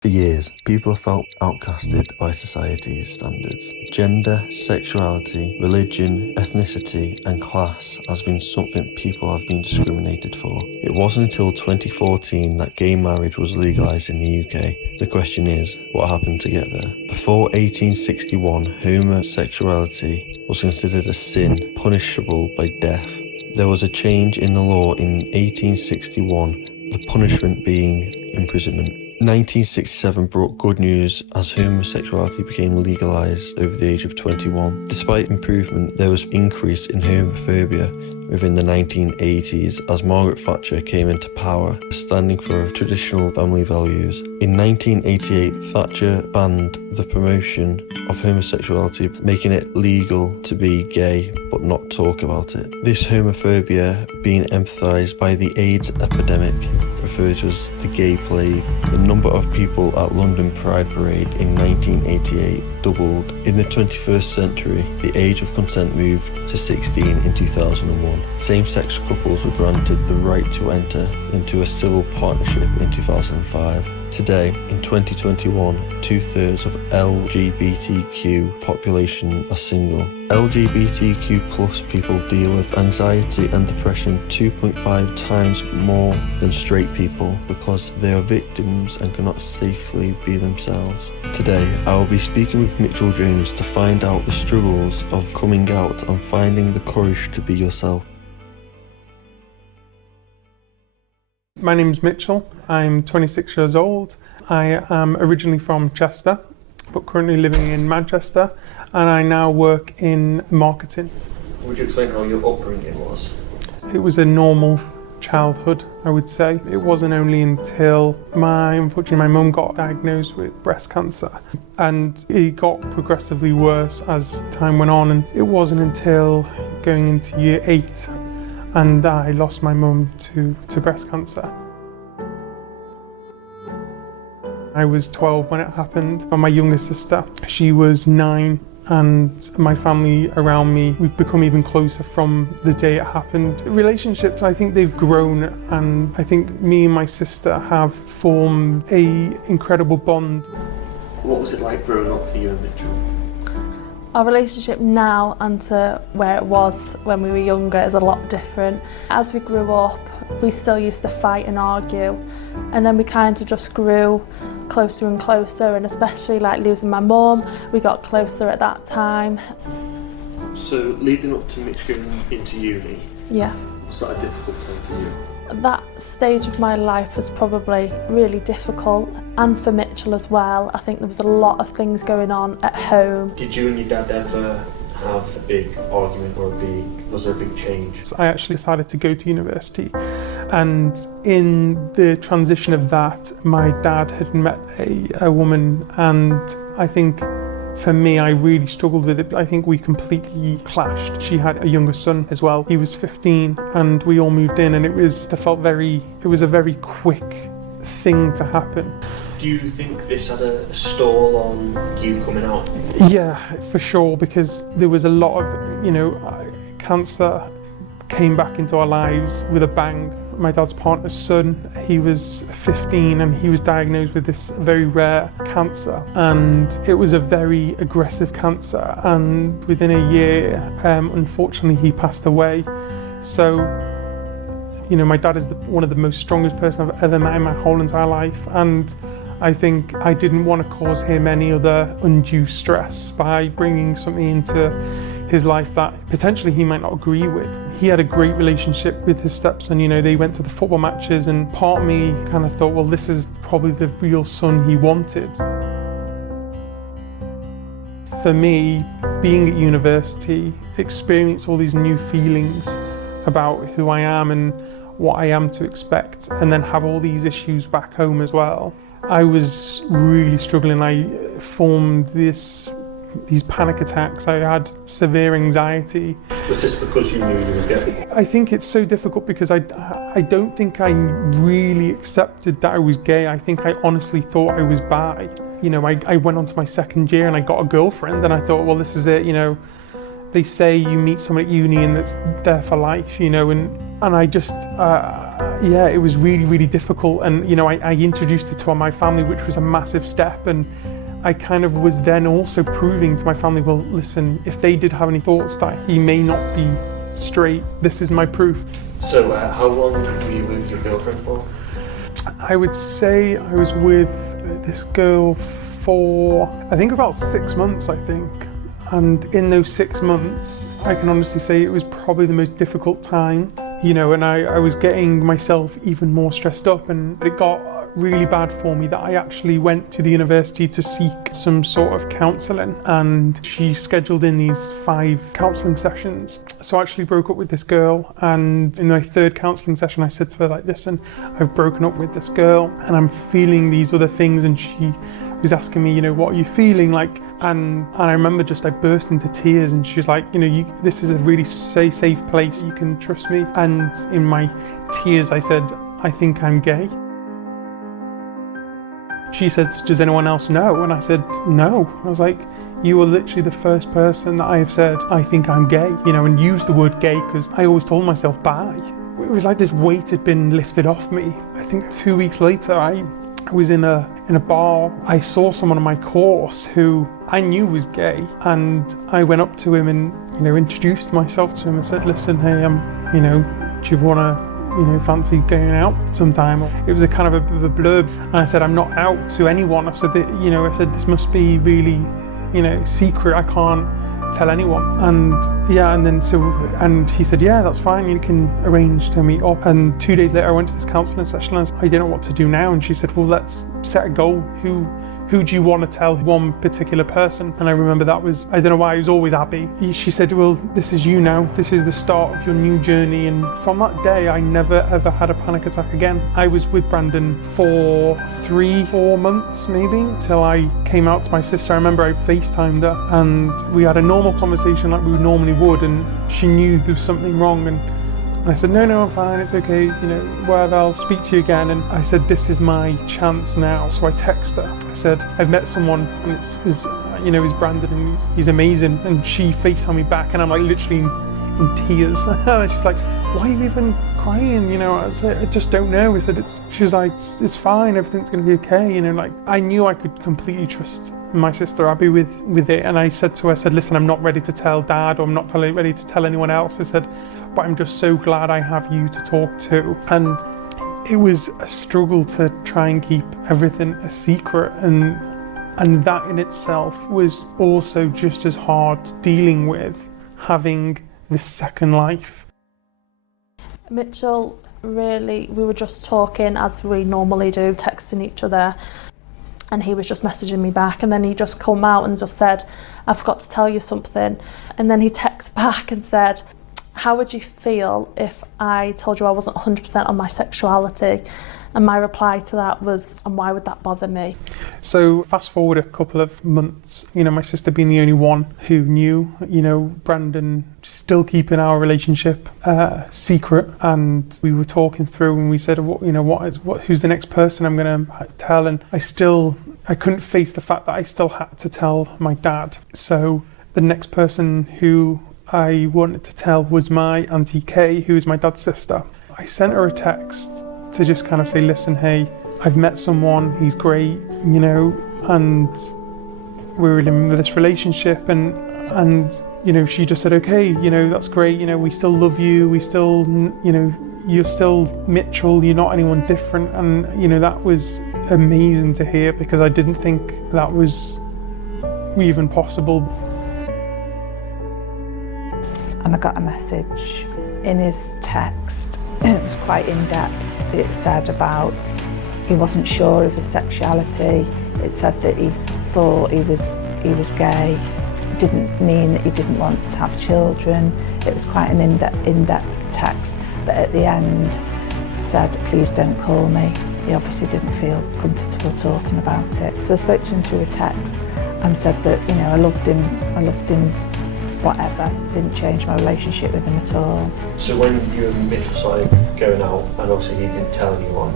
For years, people have felt outcasted by society's standards. Gender, sexuality, religion, ethnicity, and class has been something people have been discriminated for. It wasn't until 2014 that gay marriage was legalised in the UK. The question is, what happened to get there? Before 1861, homosexuality was considered a sin punishable by death. There was a change in the law in 1861, the punishment being imprisonment. 1967 brought good news as homosexuality became legalised over the age of 21. Despite improvement, there was increase in homophobia within the 1980s as Margaret Thatcher came into power, standing for traditional family values. In 1988, Thatcher banned the promotion of homosexuality, making it legal to be gay but not talk about it. This homophobia being empathised by the AIDS epidemic, referred to as the gay plague. The number of people at London Pride Parade in 1988 doubled. In the 21st century, the age of consent moved to 16 in 2001. Same-sex couples were granted the right to enter into a civil partnership in 2005. Today, in 2021, 2/3 of LGBTQ population are single. LGBTQ plus people deal with anxiety and depression 2.5 times more than straight people because they are victims and cannot safely be themselves. Today, I will be speaking with Mitchell Jones to find out the struggles of coming out and finding the courage to be yourself. My name's Mitchell. I'm 26 years old. I am originally from Chester, but currently living in Manchester, and I now work in marketing. Would you explain how your upbringing was? It was a normal childhood, I would say. It wasn't only until unfortunately my mum got diagnosed with breast cancer, and it got progressively worse as time went on, and it wasn't until going into year 8 and I lost my mum to breast cancer. I was 12 when it happened, and my younger sister, she was 9, and my family around me, we've become even closer from the day it happened. Relationships, I think they've grown, and I think me and my sister have formed an incredible bond. What was it like growing up for you and Mitchell? Our relationship now and to where it was when we were younger is a lot different. As we grew up, we still used to fight and argue, and then we kind of just grew closer and closer, and especially like losing my mum, we got closer at that time. So leading up to Mitch going into uni, Yeah. was that a difficult time for you? That stage of my life was probably really difficult, and for Mitchell as well. I think there was a lot of things going on at home. Did you and your dad ever have a big argument or was there a big change? I actually decided to go to university, and in the transition of that, my dad had met a woman, and I think for me, I really struggled with it. I think we completely clashed. She had a younger son as well. He was 15, and we all moved in, and it was a very quick thing to happen. Do you think this had a stall on you coming out? Yeah, for sure, because there was a lot of, cancer came back into our lives with a bang. My dad's partner's son, he was 15 and he was diagnosed with this very rare cancer, and it was a very aggressive cancer, and within a year, unfortunately, he passed away. So, my dad is one of the most strongest person I've ever met in my whole entire life, and I think I didn't want to cause him any other undue stress by bringing something into his life that potentially he might not agree with. He had a great relationship with his stepson, they went to the football matches, and part of me kind of thought, well, this is probably the real son he wanted. For me, being at university, experience all these new feelings about who I am and what I am to expect, and then have all these issues back home as well. I was really struggling. I formed these panic attacks. I had severe anxiety. Was this because you knew you were gay? I think it's so difficult because I don't think I really accepted that I was gay. I think I honestly thought I was bi. I went on to my second year and I got a girlfriend, and I thought, well, this is it, They say you meet someone at uni and that's there for life, and I just, yeah, it was really, really difficult. And, you know, I introduced it to my family, which was a massive step. And I kind of was then also proving to my family, well, listen, if they did have any thoughts that he may not be straight, this is my proof. So how long were you with your girlfriend for? I would say I was with this girl for, I think about 6 months, I think. And in those 6 months, I can honestly say it was probably the most difficult time, you know, and I was getting myself even more stressed up, and it got really bad for me that I actually went to the university to seek some sort of counselling, and she scheduled in these 5 counselling sessions. So I actually broke up with this girl, and in my 3rd counselling session I said to her, like, listen, I've broken up with this girl and I'm feeling these other things, and she was asking me, you know, what are you feeling like? And I remember just I burst into tears, and she was like, you know, this is a really safe place, you can trust me. And in my tears I said, I think I'm gay. She said, does anyone else know? And I said, no. I was like, you are literally the first person that I have said, I think I'm gay, you know, and used the word gay because I always told myself bi. It was like this weight had been lifted off me. I think 2 weeks later, I was in a bar. I saw someone on my course who I knew was gay, and I went up to him and, you know, introduced myself to him and said, listen, hey, you know, do you want to, you know, fancy going out sometime? It was a kind of a blurb, and I said, I'm not out to anyone. I said, that, you know, I said, this must be really, you know, secret. I can't tell anyone. And yeah, and he said, yeah, that's fine, you can arrange to meet up. And 2 days later I went to this counselling session, and I didn't know what to do now, and she said, well, let's set a goal. Who do you want to tell one particular person? And I remember that was, I don't know why, it was always Abby. She said, well, this is you now. This is the start of your new journey. And from that day, I never ever had a panic attack again. I was with Brandon for 3-4 months maybe, till I came out to my sister. I remember I FaceTimed her, and we had a normal conversation like we normally would, and she knew there was something wrong. And I said, no, I'm fine, it's okay, you know, whatever, I'll speak to you again. And I said, this is my chance now. So I texted her. I said, I've met someone, and it's you know, he's Brandon, and he's amazing. And she FaceTimed me back, and I'm like literally in tears. And she's like, why are you even crying? You know, I said, I just don't know. I said, she was like, it's fine, everything's gonna be okay. You know, like, I knew I could completely trust my sister Abby with it. And I said to her, I said, listen, I'm not ready to tell Dad, or I'm not ready to tell anyone else. I said, but I'm just so glad I have you to talk to. And it was a struggle to try and keep everything a secret, and that in itself was also just as hard dealing with having this second life. Mitchell, really, we were just talking as we normally do, texting each other, and he was just messaging me back, and then he just come out and just said, I forgot to tell you something. And then he texted back and said, how would you feel if I told you I wasn't 100% on my sexuality? And my reply to that was, and why would that bother me? So fast forward a couple of months, you know, my sister being the only one who knew, you know, Brandon still keeping our relationship secret, and we were talking through, and we said, who's the next person I'm going to tell? And I couldn't face the fact that I still had to tell my dad. So the next person who I wanted to tell was my Auntie Kay, who is my dad's sister. I sent her a text to just kind of say, listen, hey, I've met someone, he's great, you know, and we're in this relationship, and you know, she just said, okay, you know, that's great, you know, we still love you, we still, you know, you're still Mitchell, you're not anyone different. And you know, that was amazing to hear, because I didn't think that was even possible. And I got a message in his text. It was quite in-depth. It said about he wasn't sure of his sexuality. It said that he thought he was gay. It didn't mean that he didn't want to have children. It was quite an in-depth text. But at the end said, please don't call me. He obviously didn't feel comfortable talking about it. So I spoke to him through a text and said that, you know, I loved him, whatever. Didn't change my relationship with him at all. So when you and Mitchell started going out, and obviously he didn't tell anyone,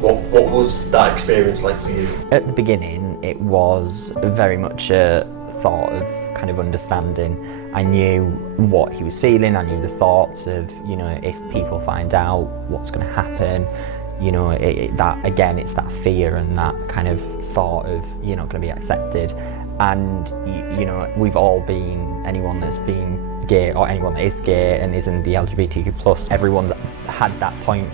what was that experience like for you? At the beginning, it was very much a thought of kind of understanding. I knew what he was feeling, I knew the thoughts of, you know, if people find out, what's going to happen. You know, that again, it's that fear and that kind of thought of you're not going to be accepted. And you know, we've all been, anyone that's been gay or anyone that is gay and is in the LGBTQ+, everyone's had that point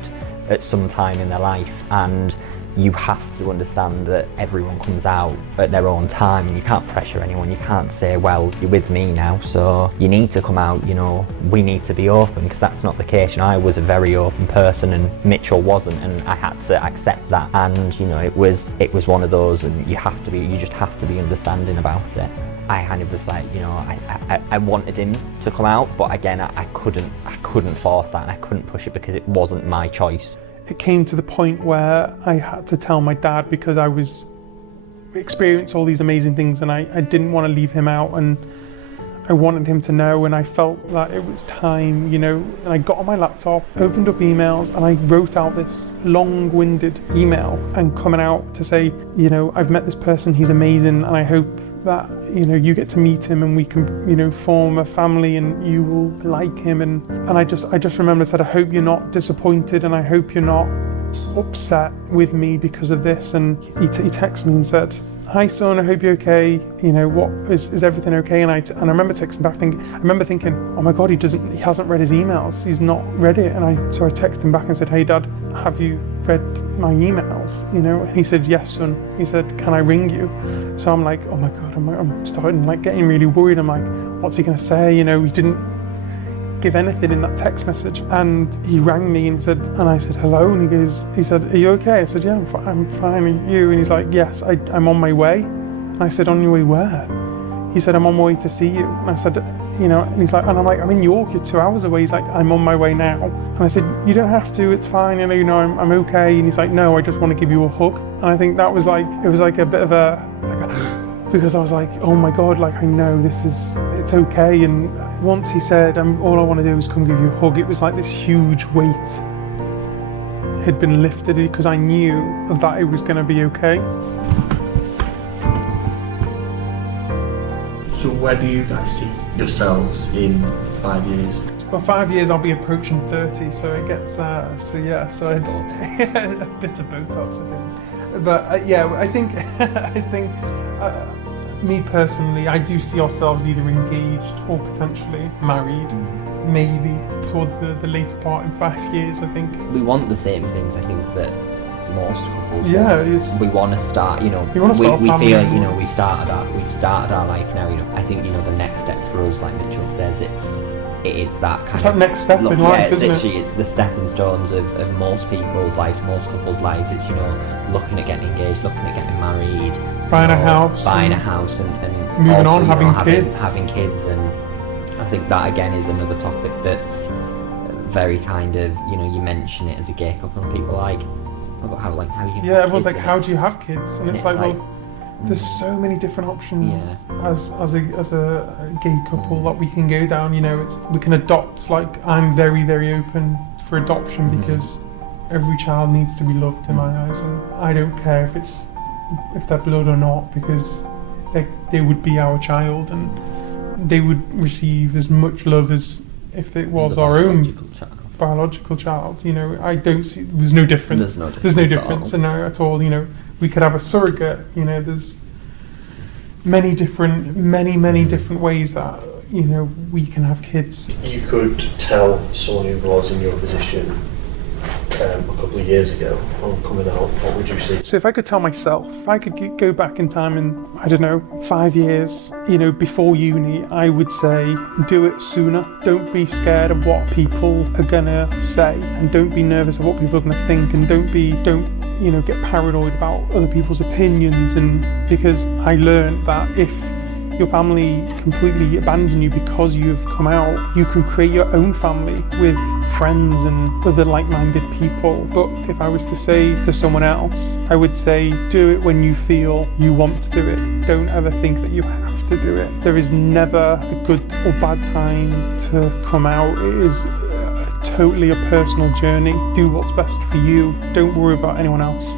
at some time in their life, and you have to understand that everyone comes out at their own time, and you can't pressure anyone. You can't say, well, you're with me now, so you need to come out, you know, we need to be open, because that's not the case. You know, I was a very open person and Mitchell wasn't, and I had to accept that. And you know, it was one of those, and you just have to be understanding about it. I kind of was like, you know, I wanted him to come out, but again, I couldn't force that, and I couldn't push it because it wasn't my choice. It came to the point where I had to tell my dad, because I was experienced all these amazing things, and I didn't want to leave him out, and I wanted him to know, and I felt that it was time, you know. And I got on my laptop, opened up emails, and I wrote out this long-winded email and coming out to say, you know, I've met this person, he's amazing, and I hope that, you know, you get to meet him and we can, you know, form a family and you will like him. And I just remember I said, I hope you're not disappointed, and I hope you're not upset with me because of this. And he texted me and said, hi son, I hope you're okay. You know, what is everything okay? And I remember texting back thinking, oh my God, he hasn't read his emails. He's not read it. And so I texted him back and said, hey Dad, have you read my emails? You know, and he said, yes son. He said, can I ring you? So I'm like, oh my God, I'm starting like getting really worried. I'm like, what's he gonna say? You know, he didn't give anything in that text message. And he rang me and I said hello, and he said, are you okay? I said, yeah, I'm fine. Are you? And he's like, yes, I'm on my way. And I said, on your way where? He said, I'm on my way to see you. And I said, you know, and he's like, and I'm like, I'm in York, you're 2 hours away. He's like, I'm on my way now. And I said, you don't have to, it's fine, you know, I'm okay. And he's like, no, I just want to give you a hug. And I think that was like, it was like a bit of because I was like, oh my God, like I know it's okay. And once he said, all I want to do is come give you a hug, it was like this huge weight had been lifted, because I knew that it was going to be okay. So where do you guys see yourselves in 5 years? Well, 5 years I'll be approaching 30, so it gets, so I had a bit of Botox I think. But yeah, I think me personally, I do see ourselves either engaged or potentially married, maybe towards the later part in 5 years, I think. We want the same things, I think, that most couples want. We want to start, you know, we feel, you know, we've started our life now, you know. I think, you know, the next step for us, like Mitchell says, it is that kind that next step in life, it's isn't literally, it's the stepping stones of most people's lives, most couples' lives. It's, you know, looking at getting engaged, looking at getting married, buying a house and moving also, on, having kids. And I think that again is another topic that's very kind of, you know, you mention it as a gay couple and people are like, oh, but how you yeah, everyone's like, how do you have kids? And it's like, well, there's so many different options as a gay couple that we can go down. You know, we can adopt. Like, I'm very, very open for adoption because every child needs to be loved in my eyes, and I don't care if they're blood or not, because they would be our child and they would receive as much love as if it was our own biological child. You know, I don't see, there's no difference. There's no difference at all. You know, we could have a surrogate. You know, there's many different ways that, you know, we can have kids. You could tell someone who was in your position a couple of years ago on coming out, what would you say? So if I could tell myself, if I could go back in time in, I don't know, 5 years, you know, before uni, I would say do it sooner. Don't be scared of what people are gonna say, and don't be nervous of what people are gonna think, and don't you know, get paranoid about other people's opinions. And because I learned that if your family completely abandon you because you've come out, you can create your own family with friends and other like-minded people. But if I was to say to someone else, I would say do it when you feel you want to do it. Don't ever think that you have to do it. There is never a good or bad time to come out. It is totally a personal journey. Do what's best for you. Don't worry about anyone else.